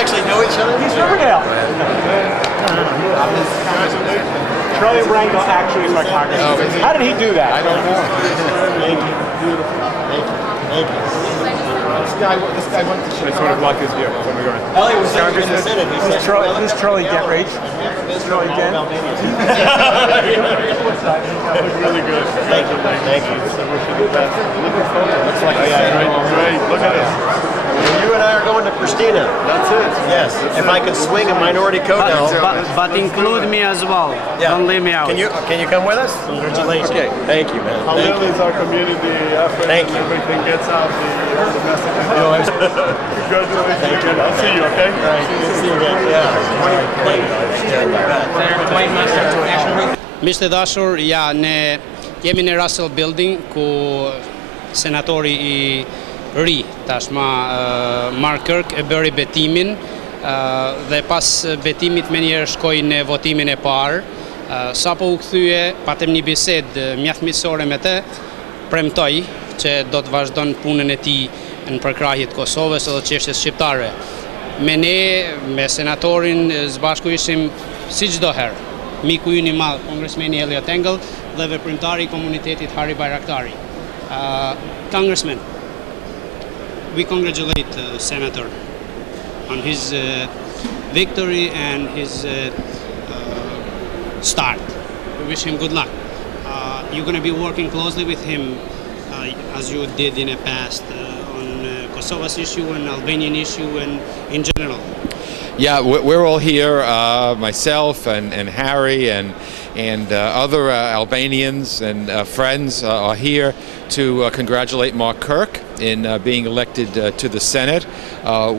actually know each other? He's Riverdale. Charlie Rango actually is my congressman. How did he do that? I don't know. Thank you. Beautiful. Thank you. Thank you. This guy went to Chicago. I sort of block his view. Where am I going? Elliot was in the Senate. He said, Who's Charlie Denrage? Charlie Den? Really good. Thank you. Thank you. I wish you the best. Looking forward. Looks like Great. Look at this. You and I are going to Christina. That's it. Yes. If I can swing a minority coat now. But include me as well. Yeah. Don't leave me out. Can you come with us? Congratulations. Okay. Thank you, man. How Thank little you. is our community effort Thank and you. everything gets out the message. You know, Congratulations again. I'll see you, okay? Right. Good to see you again. Yeah. Miqtë e dashur, ja, ne jemi në Russell Building ku senatori I ri tashma Mark Kirk e bëri betimin dhe pas betimit menjëherë shkoi në votimin e parë. Sapo u kthye, patëm një bisedë mjaft miqësore me të, premtoi që do të vazhdon punën e tij në përkrahjet Kosovës edhe çështjes shqiptare. Me ne, me senatorin, së bashku ishim si çdo herë. Miku ynë I madh, kongresmeni Elliot Engel dhe veprimtari I komunitetit Hari Bayraktari. Congressman, we congratulate Senator on his victory and his start. We wish him good luck. You're going to be working closely with him as you did in the past on Kosovo's issue and Albanian issue and in general. Yeah, we're all here, myself and Harry and other Albanians and friends are here to congratulate Mark Kirk in being elected to the Senate.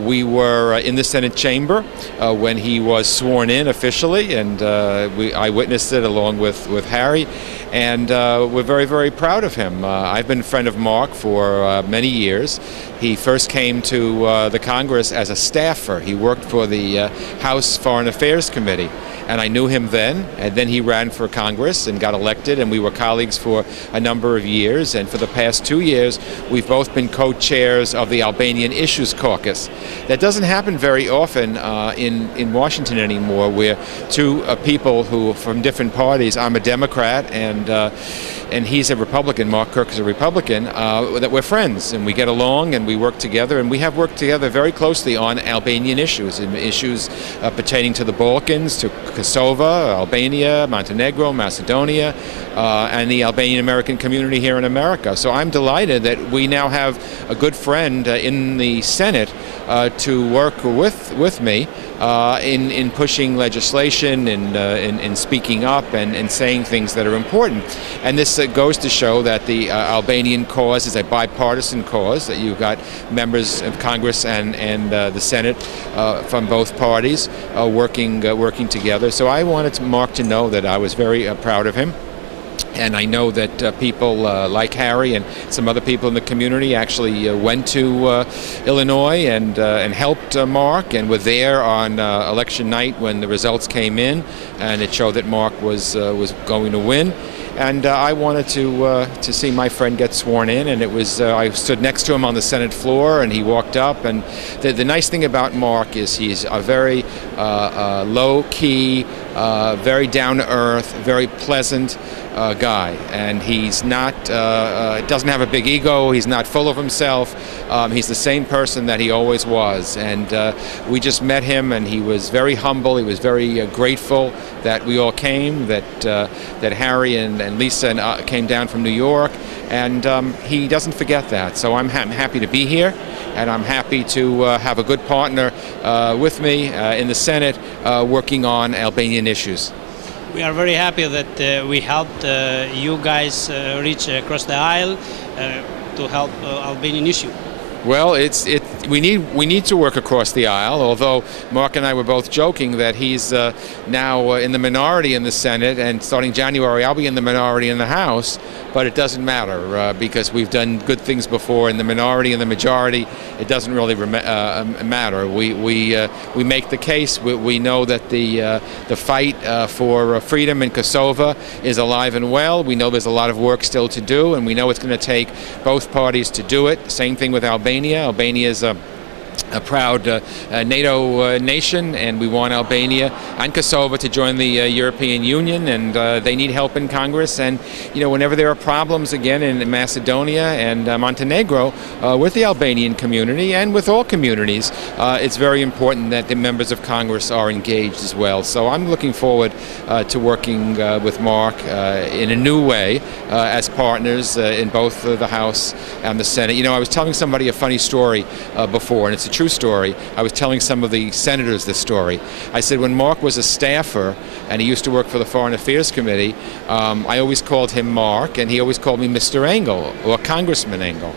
We were in the Senate chamber when he was sworn in officially, and I witnessed it along with Harry, and we're very, very proud of him. I've been a friend of Mark for many years. He first came to the Congress as a staffer. He worked for the House Foreign Affairs Committee, and I knew him then, and then he ran for Congress and got elected, and we were colleagues for a number of years, and for the past 2 years we've both been co-chairs of the Albanian Issues Caucus. That doesn't happen very often in Washington anymore, where two people who from different parties, I'm a Democrat and he's a Republican, Mark Kirk is a Republican, that we're friends and we get along and we work together, and we have worked together very closely on Albanian issues, issues pertaining to the Balkans, to Kosovo, Albania, Montenegro, Macedonia, and the Albanian American community here in America. So I'm delighted that we now have a good friend in the Senate to work with me in pushing legislation, in speaking up and saying things that are important. And this goes to show that the Albanian cause is a bipartisan cause, that you've got members of Congress and the Senate from both parties working together. So I wanted Mark to know that I was very proud of him. And I know that people like Harry and some other people in the community actually went to Illinois and helped Mark, and were there on election night when the results came in, and it showed that Mark was going to win. And I wanted to see my friend get sworn in, and it was I stood next to him on the Senate floor, and he walked up. And the nice thing about Mark is he's a very low-key, very down-to-earth, very pleasant guy, and he's not doesn't have a big ego. He's not full of himself. He's the same person that he always was, and we just met him, and he was very humble. He was very grateful that we all came, that Harry and Lisa came down from New York, and he doesn't forget that. So I'm happy to be here, and I'm happy to have a good partner with me in the Senate working on Albanian issues. We are very happy that we helped you guys reach across the aisle to help Albanian issue. Well, we need to work across the aisle, although Mark and I were both joking that he's now in the minority in the Senate, and starting January I'll be in the minority in the House, but it doesn't matter because we've done good things before. In the minority and the majority, it doesn't really matter. We make the case. We know that the fight for freedom in Kosovo is alive and well. We know there's a lot of work still to do, and we know it's going to take both parties to do it. Same thing with Albania. Albania is a proud NATO nation, and we want Albania and Kosovo to join the European Union, and they need help in Congress. And whenever there are problems again in Macedonia and Montenegro with the Albanian community and with all communities, it's very important that the members of Congress are engaged as well. So I'm looking forward to working with Mark in a new way as partners in both the House and the Senate. I was telling somebody a funny story before, and it's a true story. I was telling some of the senators this story. I said when Mark was a staffer and he used to work for the Foreign Affairs Committee, I always called him Mark, and he always called me Mr. Engel or Congressman Engel.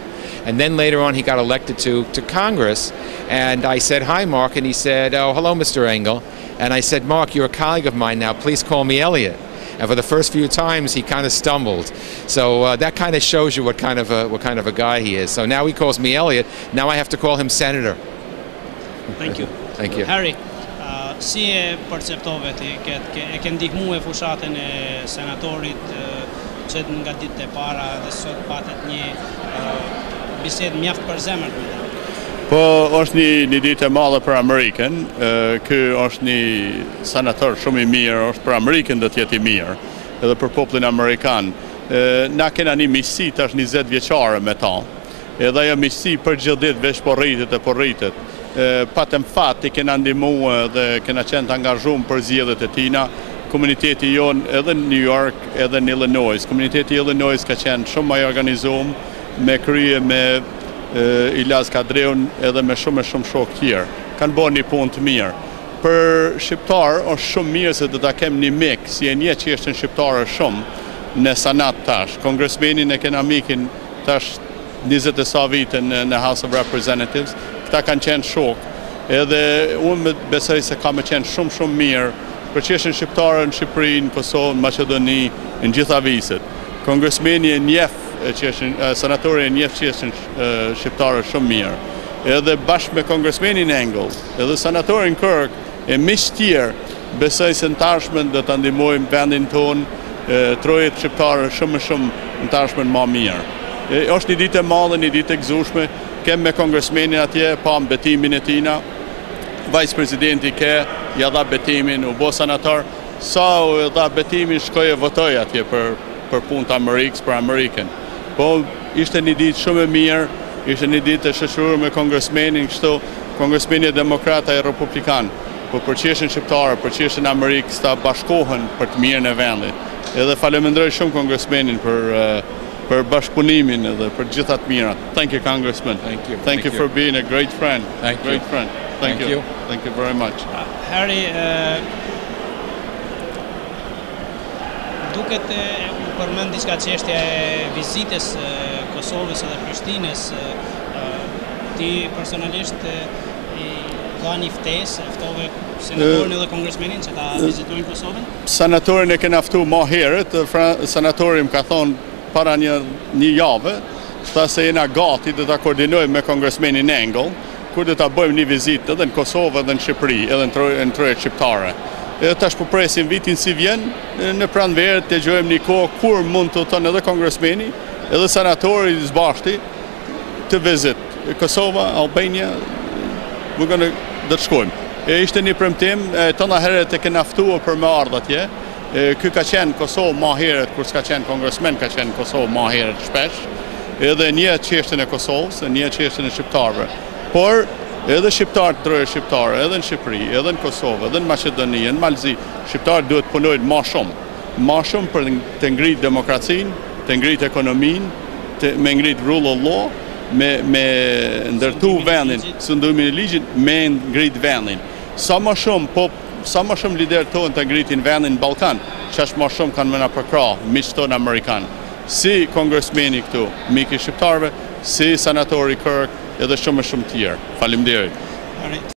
And then later on he got elected to Congress, and I said, "Hi, Mark," and he said, "Oh, hello, Mr. Engel." And I said, "Mark, you're a colleague of mine now. Please call me Elliot." And for the first few times, he kind of stumbled. So that kind of shows you what kind of a guy he is. So now he calls me Elliot. Now I have to call him Senator. Thank you. Thank you. Harry, si e perceptove ti e ke ndihmuar fushatën e senatorit që nga ditët e para dhe sot patet një bisedë mjaft përzemërt me ta? Po, është një ditë e madhe për Amerikën. Ky është një senator shumë i mirë, është për Amerikën do të jetë i mirë, edhe për popullin amerikan. Na kena një miqësi tash 20 vjeçare me ta. Edhe ajo miqësi për gjithë ditë veç po rritet. Patëm fat i kena ndihmuar dhe kena qenë të angazhuar për zgjedhjet e tina. Komuniteti jon edhe në New York edhe në Illinois. Komuniteti i Illinois ka qenë shumë më i organizuar me krye me Ilaz Kadreun edhe me shumë shokë tjerë. Kanë bërë një punë të mirë. Për shqiptar është shumë mirë se do ta kem një mik, si e një që është shqiptarë shumë në Senat tash. Kongresmenin e kena mikin tash 20 e sa vite në House of Representatives. Këta kanë qenë shokë. Edhe unë besoj se ka me qenë shumë mirë për çështjen shqiptare në Shqipëri, në Kosovë, në Maqedoni, në gjitha viset. Kongresmeni e njeh senatori e njeh çështjen shqiptare shumë mirë. Edhe bashkë me kongresmenin Engel, edhe senatorin Kirk e miq tjerë, besoj se në tashmen do ta ndihmojmë vendin tonë, trojet shqiptare shumë në tashmen më mirë. Është një ditë e madhe, një ditë e gëzueshme. Kem me kongresmenin atje, pa betimin e tina. Vice presidenti ja dha betimin, u bë senator. Sa u dha betimin, shkoi e votoi atje për punë të Amerikës, për Amerikën. Po ishte një ditë shumë e mirë, ishte një ditë e shoqëruar me kongresmenin, kështu kongresmeni demokrata e republikan. Po për çështjen shqiptare, për çështjen e Amerikës ta bashkohen për të mirën e vendit. Edhe falenderoj shumë kongresmenin për bashkëpunimin edhe për gjitha të mirat. Thank you, Congressman. Thank you for being a great friend. Great friend. Thank you. Thank you very much. Harry, duket u përmend diçka çështja e vizitës Kosovës dhe Prishtinës. Ti personalisht i dha një ftesë, ftove senatorin dhe kongresmenin që ta vizitojnë Kosovën? Senatorin e kena ftuar më herët, senatori më ka thonë para një javë, tha se jena gati dhe ta koordinojmë me kongresmenin Engel, kur dhe ta bëjmë një vizitë edhe në Kosovë edhe në Shqipëri, edhe në trojet shqiptare. Edhe tash po presim vitin si vjen, në pranverë të gjojmë një kohë kur mund të tonë edhe kongresmeni, edhe senatori zbashti të vizit. Kosova, Albania, do të shkojmë. Ishte një premtim, tënda herët e kena ftuar për me ardhë atje. Ky ka qenë Kosovë ma herët, kur s'ka qenë kongresmen, ka qenë Kosovë ma herët shpesh, edhe një çështjen e Kosovës, një çështjen e shqiptarëve. Por edhe shqiptarët troje shqiptare, edhe në Shqipëri, edhe në Kosovë, edhe në Maqedoni, në Malzi, shqiptarët duhet punojnë ma shumë për të ngritë demokracinë, të ngritë ekonominë, me ngritë rule of law, me ndërtu vendin, sundimin e ligjit, me ngritë vendin. Sa më shumë liderë tonë të ngritin vendin në Balkan, që është më shumë kanë mëna përkra, miqë tonë Amerikanë. Si kongresmeni këtu, miki shqiptarëve, si senatori Kirk, edhe shumë tjerë. Faleminderit.